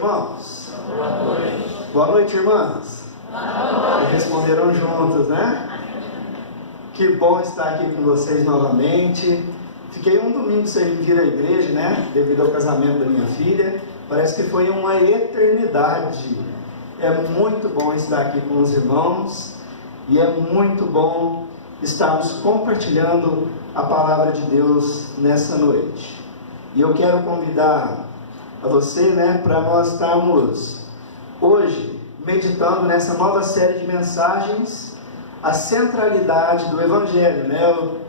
irmãos. Boa noite. Boa noite, irmãs. Boa noite. Responderam juntos, né? Que bom estar aqui com vocês novamente. Fiquei um domingo sem vir à igreja, né? Devido ao casamento da minha filha. Parece que foi uma eternidade. É muito bom estar aqui com os irmãos. E é muito bom estarmos compartilhando a palavra de Deus nessa noite. E eu quero convidar a você, né, para nós estarmos hoje meditando nessa nova série de mensagens, a centralidade do Evangelho, né? Eu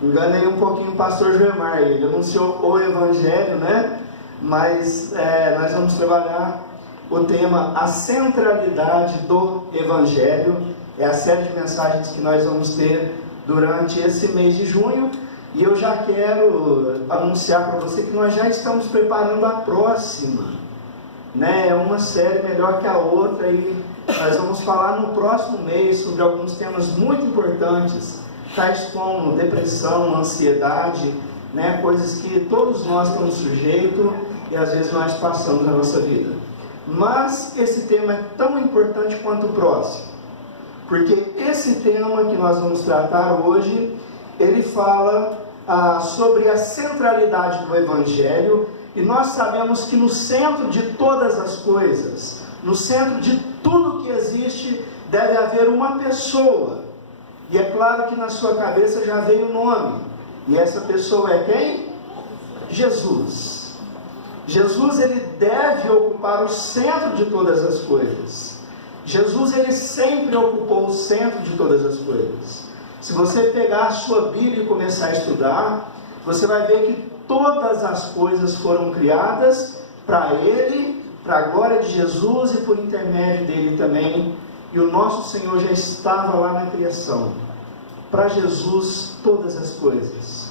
enganei um pouquinho o pastor Joemar, ele anunciou o Evangelho, né? Mas nós vamos trabalhar o tema, a centralidade do Evangelho. É a série de mensagens que nós vamos ter durante esse mês de junho. E eu já quero anunciar para você que nós já estamos preparando a próxima, né? É uma série melhor que a outra e nós vamos falar no próximo mês sobre alguns temas muito importantes, tais como depressão, ansiedade, né? Coisas que todos nós estamos sujeitos e às vezes nós passamos na nossa vida. Mas esse tema é tão importante quanto o próximo, porque esse tema que nós vamos tratar hoje, ele fala sobre a centralidade do Evangelho, e nós sabemos que no centro de todas as coisas, no centro de tudo que existe, deve haver uma pessoa, e é claro que na sua cabeça já veio o nome, e essa pessoa é quem? Jesus. Jesus, ele deve ocupar o centro de todas as coisas. Jesus, ele sempre ocupou o centro de todas as coisas. Se você pegar a sua Bíblia e começar a estudar, você vai ver que todas as coisas foram criadas para Ele, para a glória de Jesus e por intermédio dele também. E o nosso Senhor já estava lá na criação. Para Jesus, todas as coisas.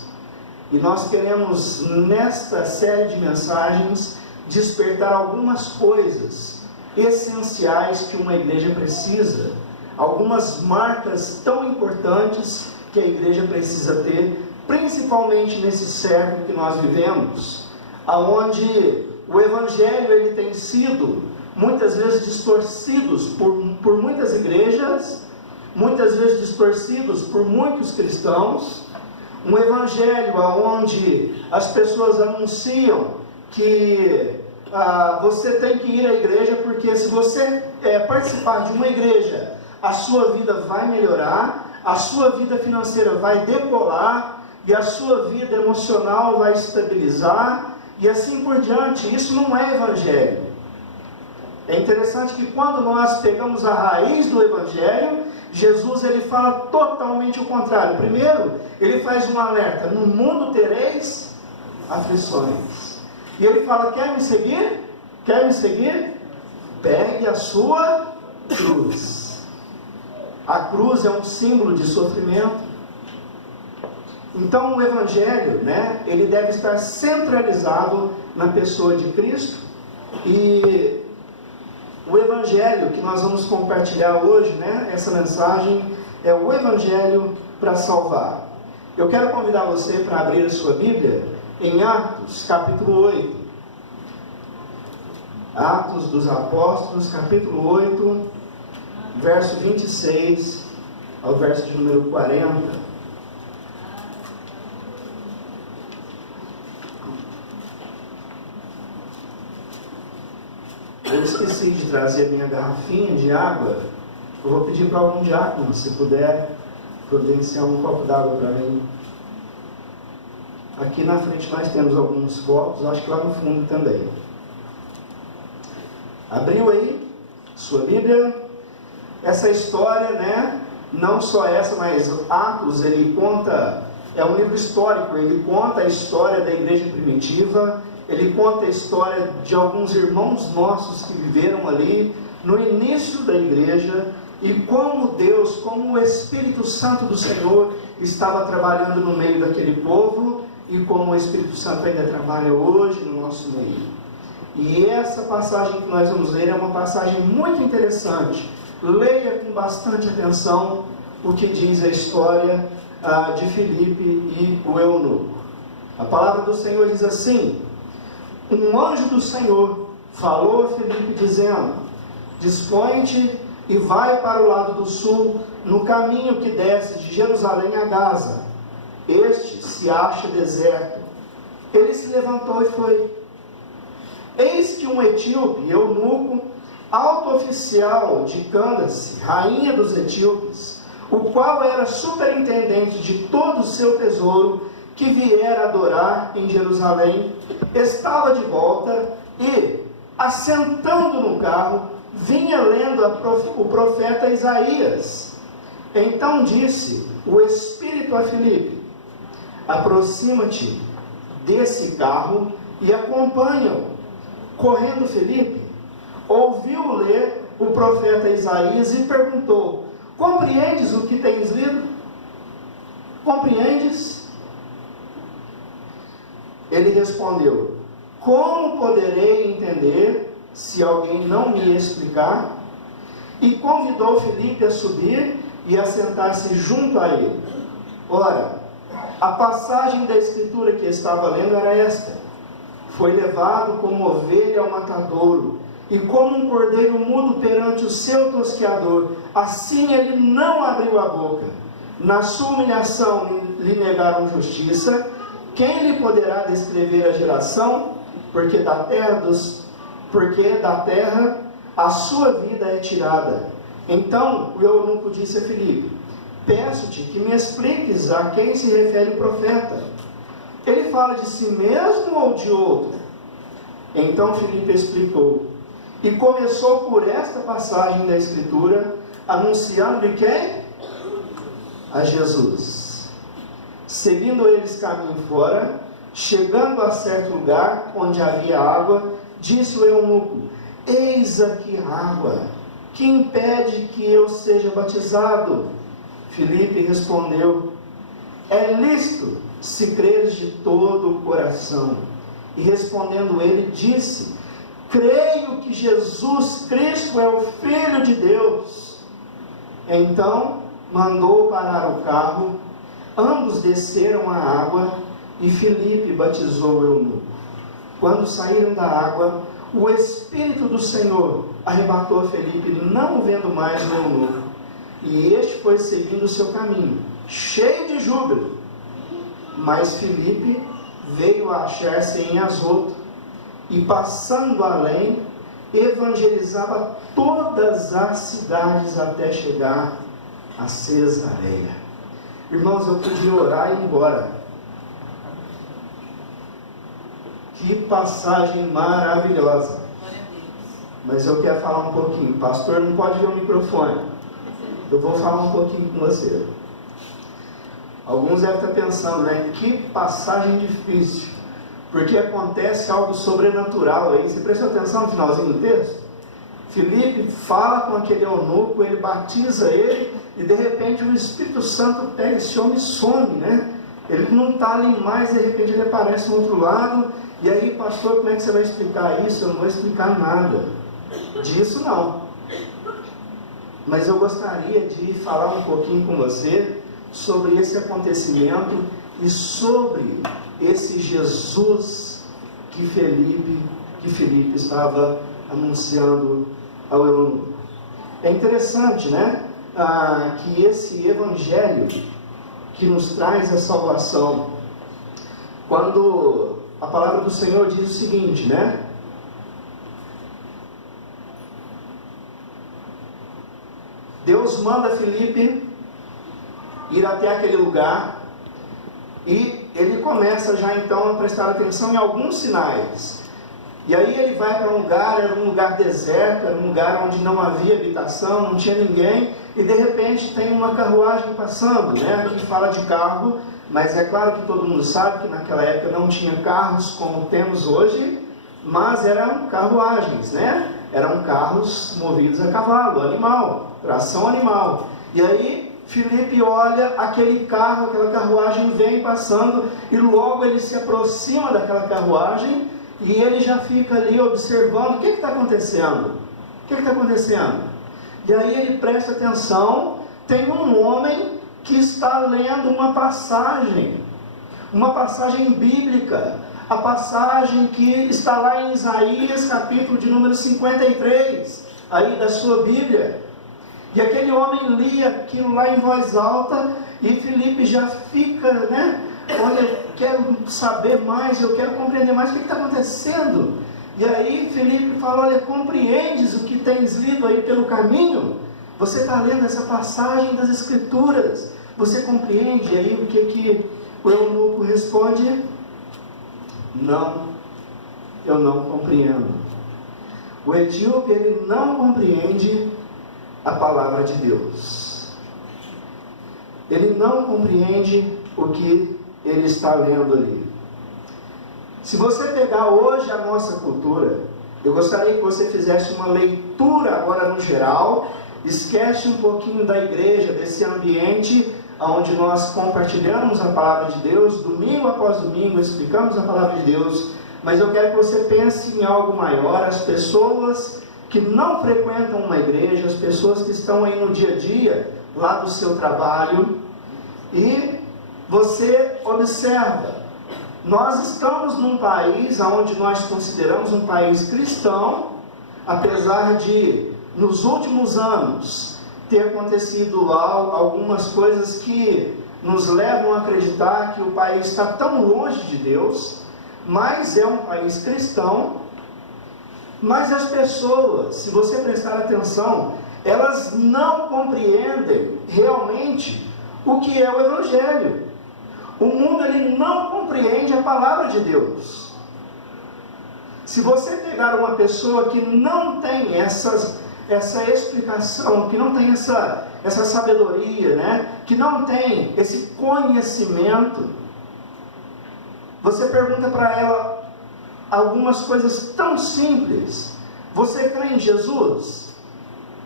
E nós queremos, nesta série de mensagens, despertar algumas coisas essenciais que uma igreja precisa. Algumas marcas tão importantes que a igreja precisa ter, principalmente nesse século que nós vivemos, aonde o Evangelho ele tem sido muitas vezes distorcidos por muitas igrejas, muitas vezes distorcidos por muitos cristãos. Um Evangelho onde as pessoas anunciam que você tem que ir à igreja, porque se você participar de uma igreja, a sua vida vai melhorar, a sua vida financeira vai decolar, e a sua vida emocional vai estabilizar, e assim por diante. Isso não é Evangelho. É interessante que quando nós pegamos a raiz do Evangelho, Jesus ele fala totalmente o contrário. Primeiro, ele faz um alerta: no mundo tereis aflições. E ele fala: quer me seguir? Quer me seguir? Pegue a sua cruz. A cruz é um símbolo de sofrimento. Então o Evangelho, né, ele deve estar centralizado na pessoa de Cristo. E o Evangelho que nós vamos compartilhar hoje, né, essa mensagem, é o Evangelho para salvar. Eu quero convidar você para abrir a sua Bíblia em Atos, capítulo 8. Atos dos Apóstolos, capítulo 8, verso 26 ao verso de número 40. Eu esqueci de trazer a minha garrafinha de água. Eu vou pedir para algum diácono, se puder providenciar um copo d'água para mim. Aqui na frente nós temos alguns copos, acho que lá no fundo também. Abriu aí sua Bíblia? Essa história, né, não só essa, mas Atos, ele conta, é um livro histórico, ele conta a história da igreja primitiva, ele conta a história de alguns irmãos nossos que viveram ali no início da igreja, e como Deus, como o Espírito Santo do Senhor estava trabalhando no meio daquele povo, e como o Espírito Santo ainda trabalha hoje no nosso meio. E essa passagem que nós vamos ler é uma passagem muito interessante. Leia com bastante atenção o que diz a história de Filipe e o eunuco. A palavra do Senhor diz assim: um anjo do Senhor falou a Filipe dizendo: dispõe-te e vai para o lado do sul, no caminho que desce de Jerusalém a Gaza. Este se acha deserto. Ele se levantou e foi. Eis que um etíope, eunuco, alto oficial de Cândace, rainha dos etíopes, o qual era superintendente de todo o seu tesouro, que viera adorar em Jerusalém, estava de volta e, assentando no carro, vinha lendo o profeta Isaías. Então disse o Espírito a Filipe: aproxima-te desse carro e acompanha-o. Correndo Filipe, ouviu ler o profeta Isaías e perguntou: compreendes o que tens lido? Compreendes? Ele respondeu: como poderei entender se alguém não me explicar? E convidou Filipe a subir e a sentar-se junto a ele. Ora, a passagem da escritura que estava lendo era esta: foi levado como ovelha ao matadouro, e como um cordeiro mudo perante o seu tosqueador, assim ele não abriu a boca. Na sua humilhação lhe negaram justiça. Quem lhe poderá descrever a geração? Porque da terra a sua vida é tirada. Então o eunuco disse a Filipe: peço-te que me expliques a quem se refere o profeta. Ele fala de si mesmo ou de outro? Então Filipe explicou, e começou por esta passagem da Escritura, anunciando-lhe quem? A Jesus. Seguindo eles caminho fora, chegando a certo lugar onde havia água, disse o eunuco: eis aqui água, que impede que eu seja batizado? Filipe respondeu: é lícito, se creres de todo o coração. E respondendo ele, disse: creio que Jesus Cristo é o Filho de Deus. Então mandou parar o carro, ambos desceram a água, e Filipe batizou o eunuco. Quando saíram da água, o Espírito do Senhor arrebatou a Filipe, não vendo mais o eunuco, e este foi seguindo o seu caminho, cheio de júbilo. Mas Filipe veio a achar-se em Azoto, e passando além, evangelizava todas as cidades até chegar a Cesareia. Irmãos, eu podia orar e ir embora. Que passagem maravilhosa. Mas eu quero falar um pouquinho. Pastor, não pode ver o microfone. Eu vou falar um pouquinho com você. Alguns devem estar pensando, né? Que passagem difícil. Porque acontece algo sobrenatural aí. Você prestou atenção no finalzinho do texto? Filipe fala com aquele eunuco, ele batiza ele, e de repente o Espírito Santo pega esse homem e some, né? Ele não está ali mais, de repente ele aparece no outro lado. E aí, pastor, como é que você vai explicar isso? Eu não vou explicar nada disso, não. Mas eu gostaria de falar um pouquinho com você sobre esse acontecimento e sobre esse Jesus que Filipe estava anunciando ao eunuco. É interessante, né? Que esse evangelho que nos traz a salvação, quando a palavra do Senhor diz o seguinte, né? Deus manda Filipe ir até aquele lugar, e ele começa já então a prestar atenção em alguns sinais. E aí ele vai para um lugar, era um lugar deserto, era um lugar onde não havia habitação, não tinha ninguém, e de repente tem uma carruagem passando, né? Aqui fala de carro, mas é claro que todo mundo sabe que naquela época não tinha carros como temos hoje, mas eram carruagens, né? Eram carros movidos a cavalo, animal, tração animal. E aí Filipe olha aquele carro, aquela carruagem vem passando, e logo ele se aproxima daquela carruagem, e ele já fica ali observando: o que está acontecendo? O que está acontecendo? E aí ele presta atenção, tem um homem que está lendo uma passagem bíblica, a passagem que está lá em Isaías, capítulo de número 53, aí da sua Bíblia. E aquele homem lia aquilo lá em voz alta, e Filipe já fica, olha, eu quero saber mais, eu quero compreender mais o que está acontecendo. E aí Filipe fala, olha, compreendes o que tens lido aí pelo caminho? Você está lendo essa passagem das Escrituras, você compreende? E aí o que o eunuco responde? Não, eu não compreendo. O etíope, ele não compreende a palavra de Deus. Ele não compreende o que ele está lendo ali. Se você pegar hoje a nossa cultura, eu gostaria que você fizesse uma leitura agora no geral, esquece um pouquinho da igreja, desse ambiente onde nós compartilhamos a palavra de Deus, domingo após domingo, explicamos a palavra de Deus, mas eu quero que você pense em algo maior, as pessoas que não frequentam uma igreja, as pessoas que estão aí no dia a dia, lá do seu trabalho, e você observa, nós estamos num país onde nós consideramos um país cristão, apesar de, nos últimos anos, ter acontecido algumas coisas que nos levam a acreditar que o país está tão longe de Deus, mas é um país cristão. Mas as pessoas, se você prestar atenção, elas não compreendem realmente o que é o Evangelho. O mundo, ele não compreende a palavra de Deus. Se você pegar uma pessoa que não tem essa explicação, que não tem essa sabedoria, que não tem esse conhecimento, você pergunta para ela algumas coisas tão simples. Você crê em Jesus?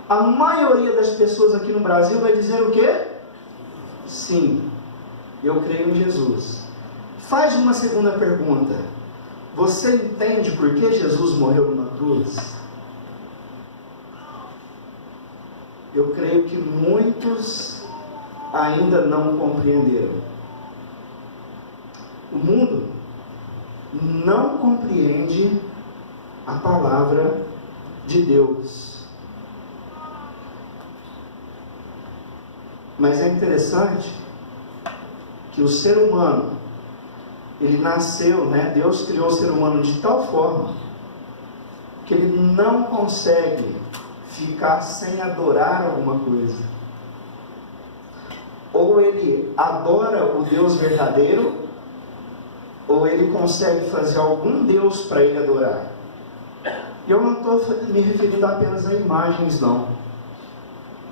A maioria das pessoas aqui no Brasil vai dizer o quê? Sim, eu creio em Jesus. Faz uma segunda pergunta. Você entende por que Jesus morreu numa cruz? Eu creio que muitos ainda não compreenderam. O mundo não compreende a palavra de Deus. Mas é interessante que o ser humano, ele nasceu, Deus criou o ser humano de tal forma que ele não consegue ficar sem adorar alguma coisa. Ou ele adora o Deus verdadeiro, ou ele consegue fazer algum Deus para ele adorar. E eu não estou me referindo apenas a imagens, não.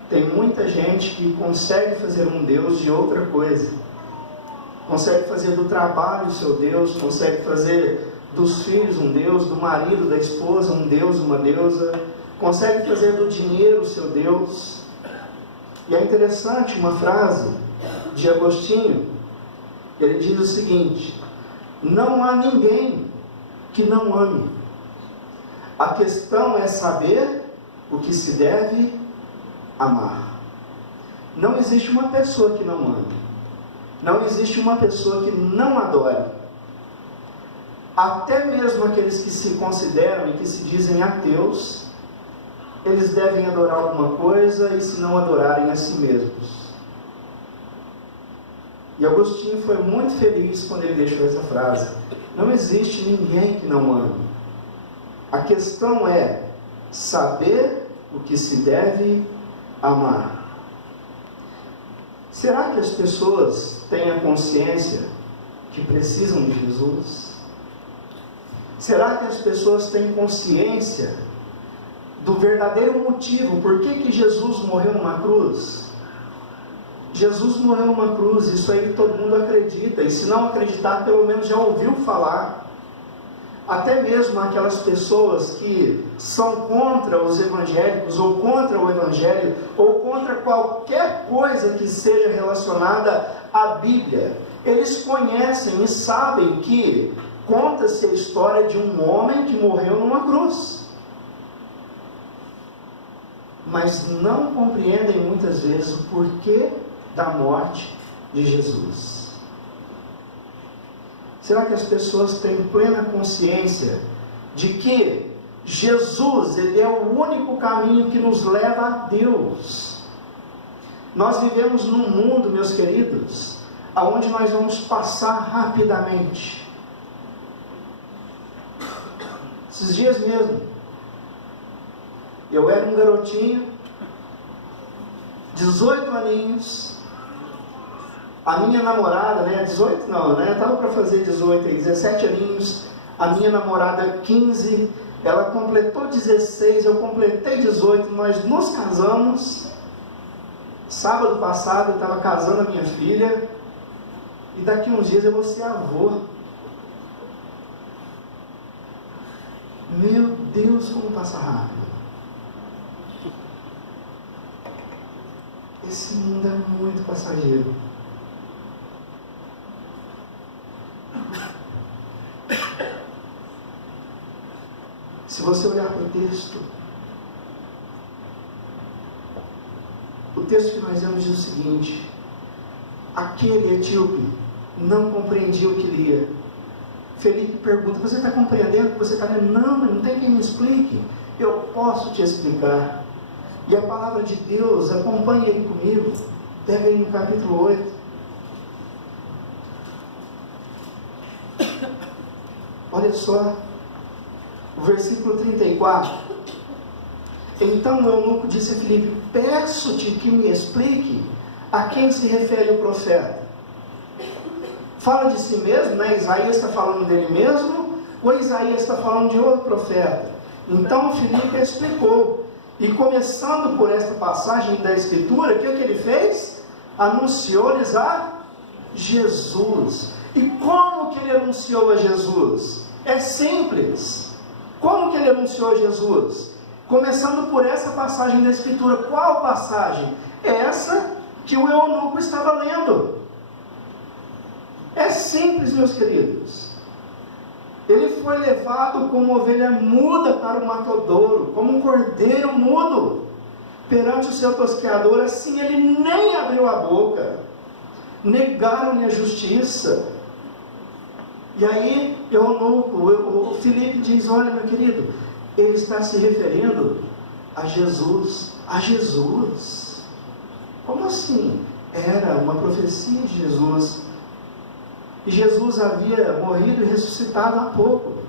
Tem muita gente que consegue fazer um Deus de outra coisa. Consegue fazer do trabalho o seu Deus, consegue fazer dos filhos um Deus, do marido, da esposa um Deus, uma deusa, consegue fazer do dinheiro o seu Deus. E é interessante uma frase de Agostinho, ele diz o seguinte: não há ninguém que não ame. A questão é saber o que se deve amar. Não existe uma pessoa que não ame. Não existe uma pessoa que não adore. Até mesmo aqueles que se consideram e que se dizem ateus, eles devem adorar alguma coisa, e se não adorarem a si mesmos. E Agostinho foi muito feliz quando ele deixou essa frase: não existe ninguém que não ame. A questão é saber o que se deve amar. Será que as pessoas têm a consciência que precisam de Jesus? Será que as pessoas têm consciência do verdadeiro motivo por que Jesus morreu numa cruz? Jesus morreu numa cruz, isso aí todo mundo acredita, e se não acreditar, pelo menos já ouviu falar. Até mesmo aquelas pessoas que são contra os evangélicos, ou contra o evangelho, ou contra qualquer coisa que seja relacionada à Bíblia, eles conhecem e sabem que conta-se a história de um homem que morreu numa cruz, mas não compreendem muitas vezes o porquê da morte de Jesus. Será que as pessoas têm plena consciência de que Jesus, Ele é o único caminho que nos leva a Deus? Nós vivemos num mundo, meus queridos, aonde nós vamos passar rapidamente. Esses dias mesmo, eu era um garotinho, 18 aninhos, a minha namorada, 18 não, estava para fazer 18 aí, 17 aninhos, a minha namorada 15, ela completou 16, eu completei 18, nós nos casamos. Sábado passado eu estava casando a minha filha, e daqui uns dias eu vou ser avô. Meu Deus, como passa rápido. Esse mundo é muito passageiro. Se você olhar para o texto que nós vemos diz o seguinte: aquele etíope não compreendia o que lia. Felipe pergunta: você está compreendendo o que você está lendo? Não tem quem me explique. Eu posso te explicar. E a palavra de Deus, acompanhe aí comigo, pega aí no capítulo 8. Olha só, o versículo 34. Então o eunuco disse a Filipe: peço-te que me explique a quem se refere o profeta. Fala de si mesmo, Isaías está falando dele mesmo, ou Isaías está falando de outro profeta? Então Filipe explicou, e começando por esta passagem da Escritura, o que ele fez? Anunciou-lhes a Jesus. E como que ele anunciou a Jesus? É simples. Como que ele anunciou a Jesus? Começando por essa passagem da Escritura. Qual passagem? Essa que o eunuco estava lendo. É simples, meus queridos. Ele foi levado como ovelha muda para o matadouro, como um cordeiro mudo perante o seu tosqueador. Assim ele nem abriu a boca. Negaram-lhe a justiça. E aí o Filipe diz: olha, meu querido, ele está se referindo a Jesus. A Jesus. Como assim? Era uma profecia de Jesus. E Jesus havia morrido e ressuscitado há pouco.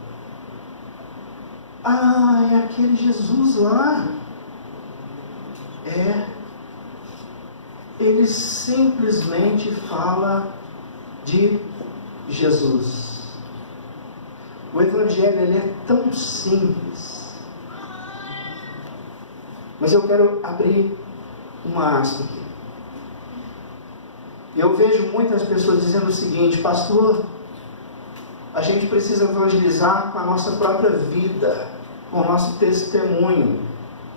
Ah, é aquele Jesus lá. Ele simplesmente fala de Jesus. O Evangelho ele é tão simples. Mas eu quero abrir uma aspa aqui. Eu vejo muitas pessoas dizendo o seguinte: pastor, a gente precisa evangelizar com a nossa própria vida, com o nosso testemunho.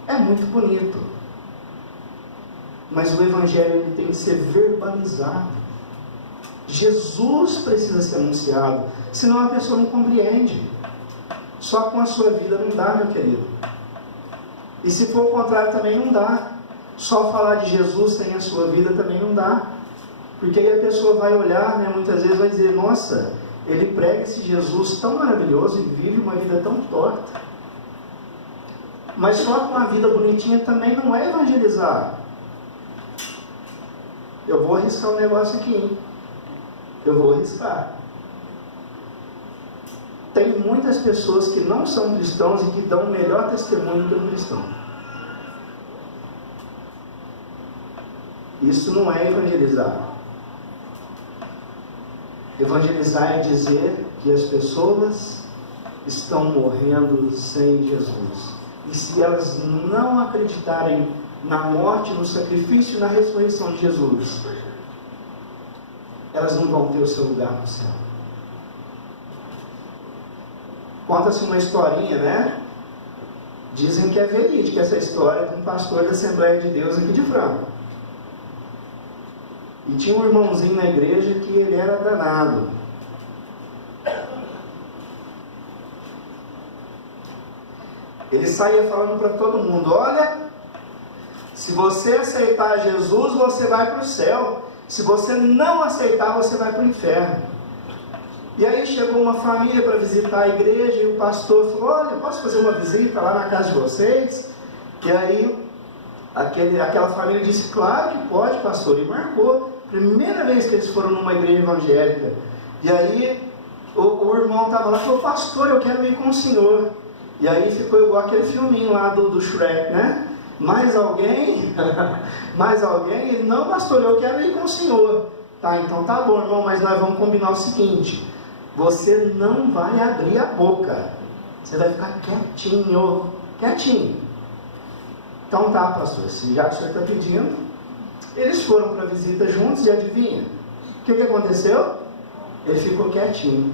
É muito bonito, mas o Evangelho ele tem que ser verbalizado. Jesus precisa ser anunciado, senão a pessoa não compreende. Só com a sua vida não dá, meu querido. E se for o contrário também não dá. Só falar de Jesus sem a sua vida também não dá. Porque aí a pessoa vai olhar, muitas vezes vai dizer: nossa, ele prega esse Jesus tão maravilhoso e vive uma vida tão torta. Mas só com a vida bonitinha também não é evangelizar. Eu vou arriscar um negócio aqui, hein? Eu vou arriscar. Tem muitas pessoas que não são cristãos e que dão o melhor testemunho do cristão. Isso não é evangelizar. Evangelizar é dizer que as pessoas estão morrendo sem Jesus. E se elas não acreditarem na morte, no sacrifício e na ressurreição de Jesus, elas não vão ter o seu lugar no céu. Conta-se uma historinha, Dizem que é verídica essa história de um pastor da Assembleia de Deus aqui de Franco. E tinha um irmãozinho na igreja que ele era danado. Ele saía falando para todo mundo: olha, se você aceitar Jesus, você vai para o céu. Se você não aceitar, você vai para o inferno. E aí chegou uma família para visitar a igreja, e o pastor falou: olha, posso fazer uma visita lá na casa de vocês? E aí aquela família disse: claro que pode, pastor. E marcou, primeira vez que eles foram numa igreja evangélica. E aí o irmão estava lá e falou: pastor, eu quero ir com o senhor. E aí ficou igual aquele filminho lá do Shrek, né? Mais alguém? Mais alguém? Ele: não, pastor, eu quero ir com o senhor. Tá, então tá bom, irmão, mas nós vamos combinar o seguinte: você não vai abrir a boca, você vai ficar quietinho, quietinho. Então tá, pastor, se já que o senhor está pedindo. Eles foram para a visita juntos e adivinha? O que aconteceu? Ele ficou quietinho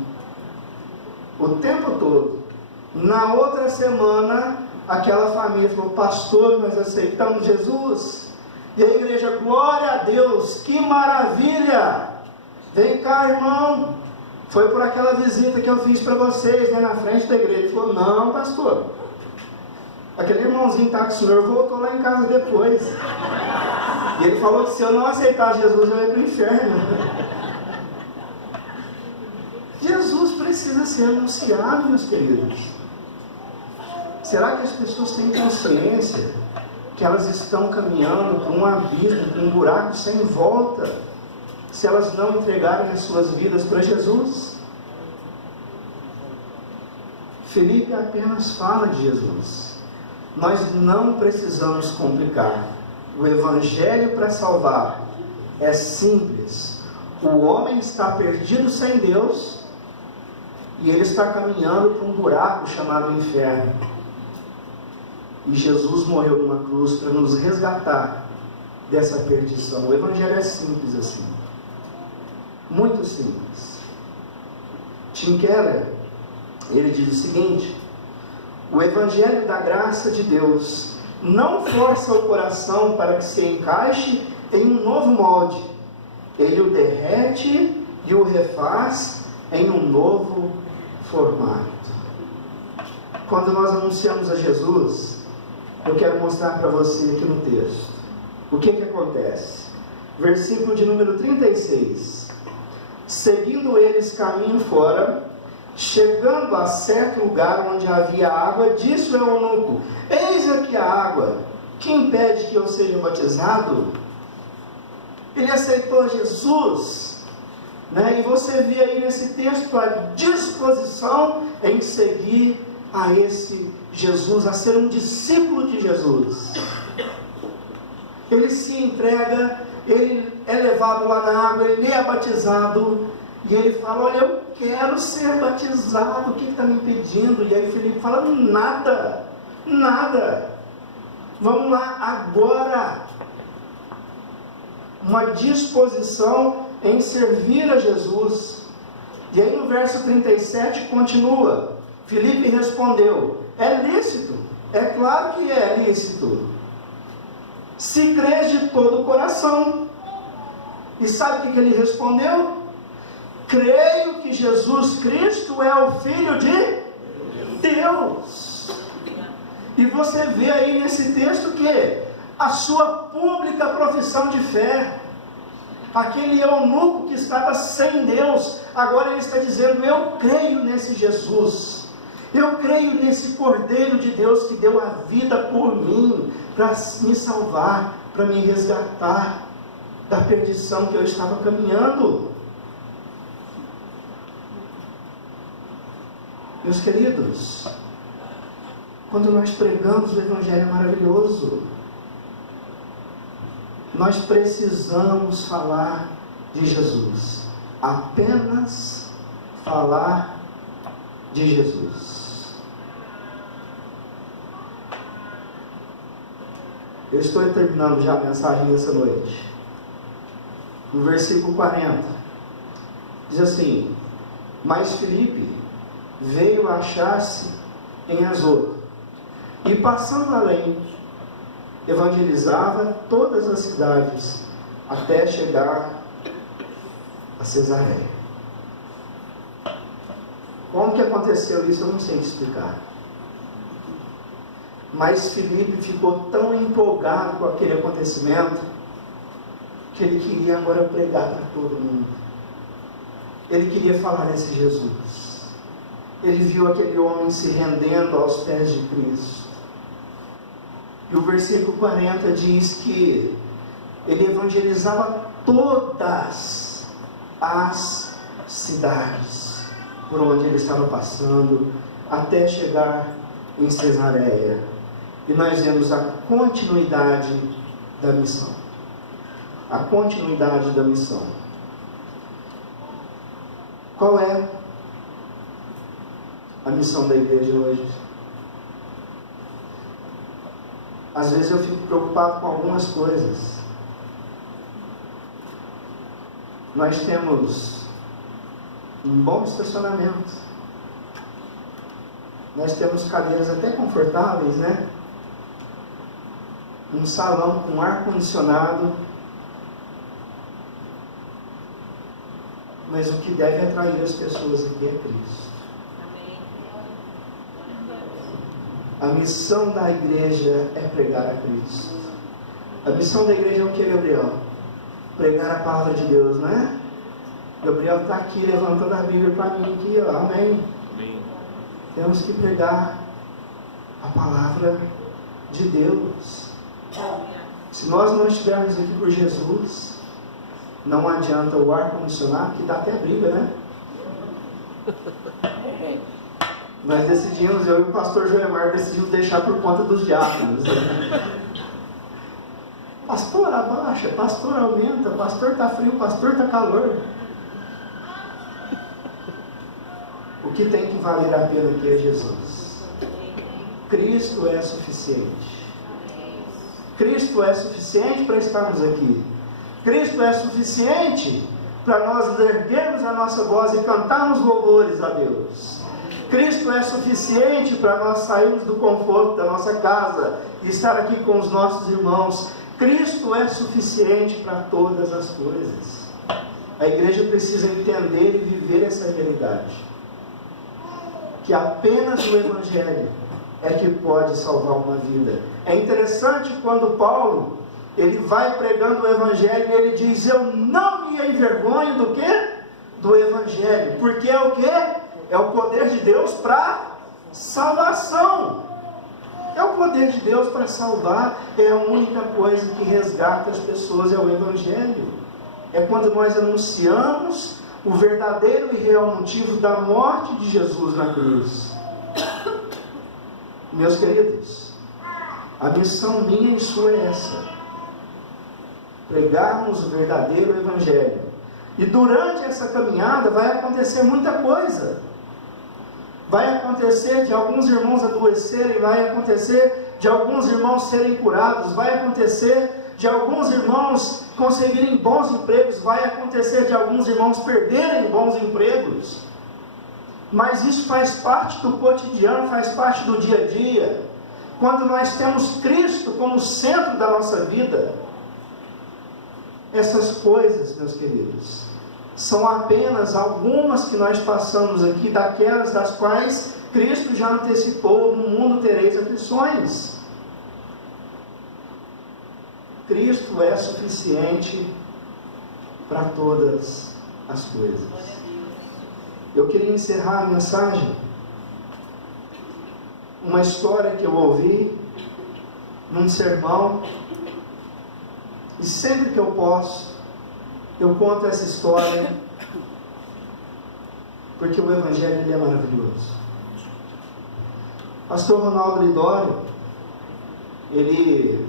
o tempo todo. Na outra semana, aquela família falou: pastor, nós aceitamos Jesus. E a igreja: glória a Deus, que maravilha! Vem cá, irmão, foi por aquela visita que eu fiz para vocês, né, na frente da igreja. Ele falou: não, pastor, aquele irmãozinho que está com o senhor voltou lá em casa depois. E ele falou que se eu não aceitar Jesus, eu ia para o inferno. Jesus precisa ser anunciado, meus queridos. Será que as pessoas têm consciência que elas estão caminhando por um abismo, por um buraco sem volta, se elas não entregarem as suas vidas para Jesus? Filipe apenas fala de Jesus. Nós não precisamos complicar. O Evangelho para salvar é simples. O homem está perdido sem Deus e ele está caminhando para um buraco chamado inferno. E Jesus morreu numa cruz para nos resgatar dessa perdição. O Evangelho é simples assim. Muito simples. Tim Keller, ele diz o seguinte: o Evangelho da graça de Deus não força o coração para que se encaixe em um novo molde. Ele o derrete e o refaz em um novo formato. Quando nós anunciamos a Jesus, eu quero mostrar para você aqui no texto o que acontece. Versículo de número 36. Seguindo eles caminho fora, chegando a certo lugar onde havia água, disse o eunuco: eis aqui a água, que impede que eu seja batizado? Ele aceitou Jesus, né? E você vê aí nesse texto a disposição em seguir a esse Jesus, a ser um discípulo de Jesus. Ele se entrega, ele é levado lá na água, ele é batizado, e ele fala: olha, eu quero ser batizado, o que está me impedindo? E aí Filipe fala: nada, nada, vamos lá agora. Uma disposição em servir a Jesus. E aí no verso 37 continua: Filipe respondeu: é lícito, é claro que é lícito, se crês de todo o coração. E sabe o que ele respondeu? Creio que Jesus Cristo é o Filho de Deus. E você vê aí nesse texto que a sua pública profissão de fé, aquele eunuco que estava sem Deus, agora ele está dizendo: eu creio nesse Jesus, eu creio nesse Cordeiro de Deus que deu a vida por mim, para me salvar, para me resgatar da perdição que eu estava caminhando. Meus queridos, quando nós pregamos o Evangelho maravilhoso, nós precisamos falar de Jesus, apenas falar de Jesus. Eu estou terminando já a mensagem dessa noite. No versículo 40, diz assim: mas Filipe veio achar-se em Azoto, e passando além, evangelizava todas as cidades, até chegar a Cesareia. Como que aconteceu isso, eu não sei te explicar. Mas Filipe ficou tão empolgado com aquele acontecimento, que ele queria agora pregar para todo mundo. ele queria falar desse Jesus. Ele viu aquele homem se rendendo aos pés de Cristo. E o versículo 40 diz que ele evangelizava todas as cidades por onde ele estava passando, até chegar em Cesareia. E nós vemos a continuidade da missão. A continuidade da missão. Qual é a missão da igreja hoje? Às vezes eu fico preocupado com algumas coisas. Nós temos um bom estacionamento. Nós temos cadeiras até confortáveis, né? Um salão com ar-condicionado. Mas o que deve atrair as pessoas aqui é Cristo. A missão da igreja é pregar a Cristo. A missão da igreja é o que, Gabriel? Pregar a palavra de Deus, não é? Gabriel está aqui levantando a Bíblia para mim aqui, ó. Amém. Amém. Temos que pregar a palavra de Deus. Se nós não estivermos aqui por Jesus, não adianta o ar-condicionado, que dá até briga, né? Nós decidimos, eu e o pastor Joemar decidimos deixar por conta dos diáconos. Pastor, abaixa, pastor, aumenta, pastor está frio, pastor está calor. O que tem que valer a pena aqui é Jesus. Cristo é suficiente. Cristo é suficiente para estarmos aqui. Cristo é suficiente para nós erguermos a nossa voz e cantarmos louvores a Deus. Cristo é suficiente para nós sairmos do conforto da nossa casa e estar aqui com os nossos irmãos. Cristo é suficiente para todas as coisas. A igreja precisa entender e viver essa realidade. Que apenas o Evangelho é que pode salvar uma vida. É interessante quando Paulo, ele vai pregando o Evangelho e ele diz: eu não me envergonho do quê? Do Evangelho. Porque é o quê? É o poder de Deus para salvação. É o poder de Deus para salvar. É a única coisa que resgata as pessoas, é o Evangelho. É quando nós anunciamos o verdadeiro e real motivo da morte de Jesus na cruz. Meus queridos, a missão minha e sua é essa: pregarmos o verdadeiro Evangelho. E durante essa caminhada vai acontecer muita coisa. Vai acontecer de alguns irmãos adoecerem, vai acontecer de alguns irmãos serem curados, vai acontecer de alguns irmãos conseguirem bons empregos, vai acontecer de alguns irmãos perderem bons empregos. Mas isso faz parte do cotidiano, faz parte do dia a dia. Quando nós temos Cristo como centro da nossa vida, essas coisas, meus queridos, são apenas algumas que nós passamos aqui, daquelas das quais Cristo já antecipou: no mundo tereis aflições. Cristo é suficiente para todas as coisas. Eu queria encerrar a mensagem, uma história que eu ouvi num sermão, e sempre que eu posso, eu conto essa história, porque o Evangelho ele é maravilhoso. Pastor Ronaldo Lidório, ele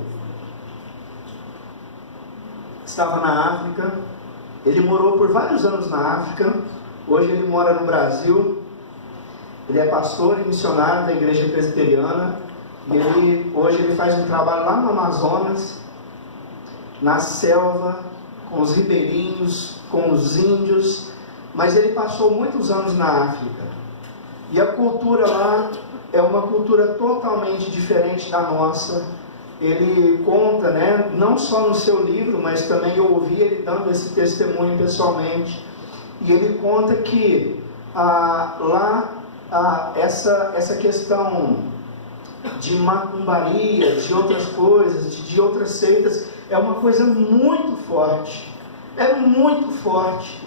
estava na África, ele morou por vários anos na África, hoje ele mora no Brasil, ele é pastor e missionário da igreja presbiteriana, e hoje ele faz um trabalho lá no Amazonas, na selva, com os ribeirinhos, com os índios, mas ele passou muitos anos na África, e a cultura lá é uma cultura totalmente diferente da nossa. Ele conta, né, não só no seu livro, mas também eu ouvi ele dando esse testemunho pessoalmente, e ele conta que essa questão de macumbaria, de outras coisas, de outras seitas, é uma coisa muito forte, é muito forte.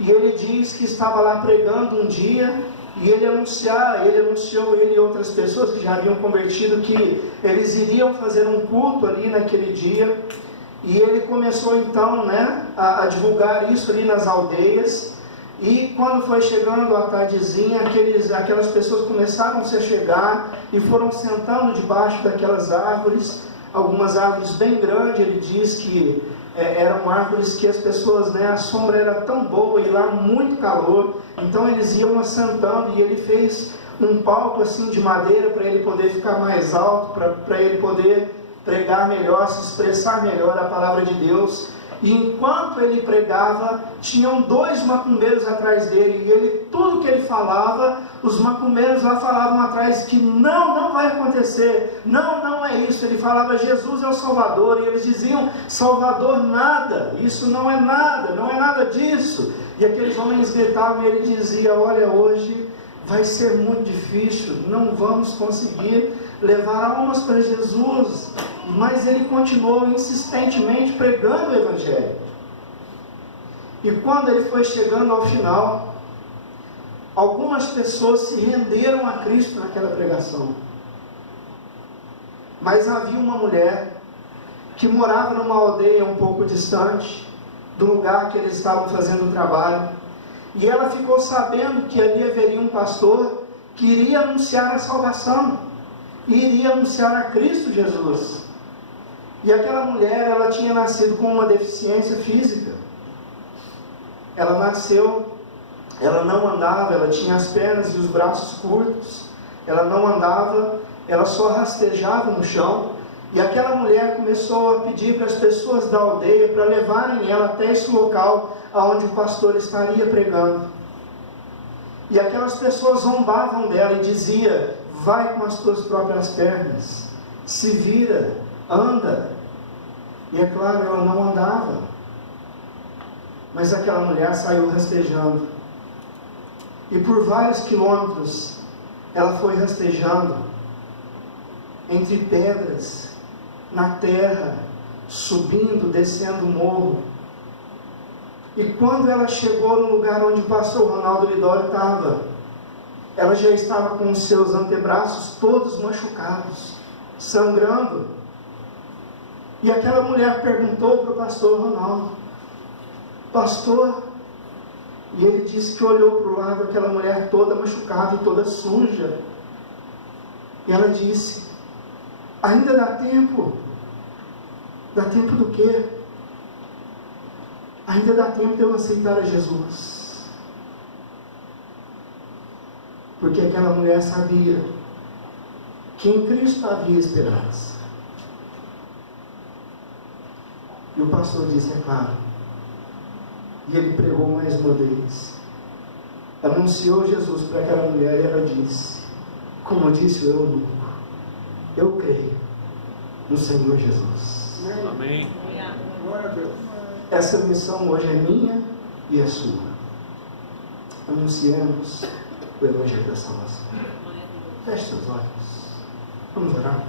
e ele diz que estava lá pregando um dia, e ele anunciou, ele e outras pessoas que já haviam convertido, que eles iriam fazer um culto ali naquele dia, e ele começou então, né, a divulgar isso ali nas aldeias. E quando foi chegando a tardezinha, aquelas pessoas começaram a se chegar e foram sentando debaixo daquelas árvores, algumas árvores bem grandes. Ele diz que eram árvores que as pessoas, né, a sombra era tão boa e lá muito calor, então eles iam assentando, e ele fez um palco assim de madeira para ele poder ficar mais alto, para ele poder pregar melhor, se expressar melhor a palavra de Deus. E enquanto ele pregava, tinham 2 macumbeiros atrás dele, e tudo que ele falava, os macumbeiros lá falavam atrás que não vai acontecer, não é isso. Ele falava, Jesus é o Salvador, e eles diziam, Salvador nada, isso não é nada disso. E aqueles homens gritavam, e ele dizia, olha, hoje vai ser muito difícil, não vamos conseguir levar almas para Jesus. Mas ele continuou insistentemente pregando o Evangelho. E quando ele foi chegando ao final, algumas pessoas se renderam a Cristo naquela pregação. Mas havia uma mulher que morava numa aldeia um pouco distante do lugar que eles estavam fazendo o trabalho, e ela ficou sabendo que ali haveria um pastor que iria anunciar a salvação, iria anunciar a Cristo Jesus. E aquela mulher, ela tinha nascido com uma deficiência física. Ela não andava, ela tinha as pernas e os braços curtos, ela não andava, ela só rastejava no chão. E aquela mulher começou a pedir para as pessoas da aldeia para levarem ela até esse local onde o pastor estaria pregando. E aquelas pessoas zombavam dela e diziam, vai com as tuas próprias pernas, se vira, anda. E é claro, ela não andava, mas aquela mulher saiu rastejando, e por vários quilômetros ela foi rastejando entre pedras, na terra, subindo, descendo o morro. E quando ela chegou no lugar onde o pastor Ronaldo Lidório estava, ela já estava com os seus antebraços todos machucados, sangrando. E aquela mulher perguntou para o pastor Ronaldo, pastor, e ele disse que olhou para o lado, aquela mulher toda machucada e toda suja, e ela disse, ainda dá tempo do quê? Ainda dá tempo de eu aceitar a Jesus. Porque aquela mulher sabia que em Cristo havia esperança. E o pastor disse, é claro. E ele pregou mais uma vez. Anunciou Jesus para aquela mulher, e ela disse, como disse o eunuco, eu creio no Senhor Jesus. Amém. Glória a Deus. Essa missão hoje é minha e é sua. Anunciemos o Evangelho da salvação. Feche seus olhos. Vamos orar.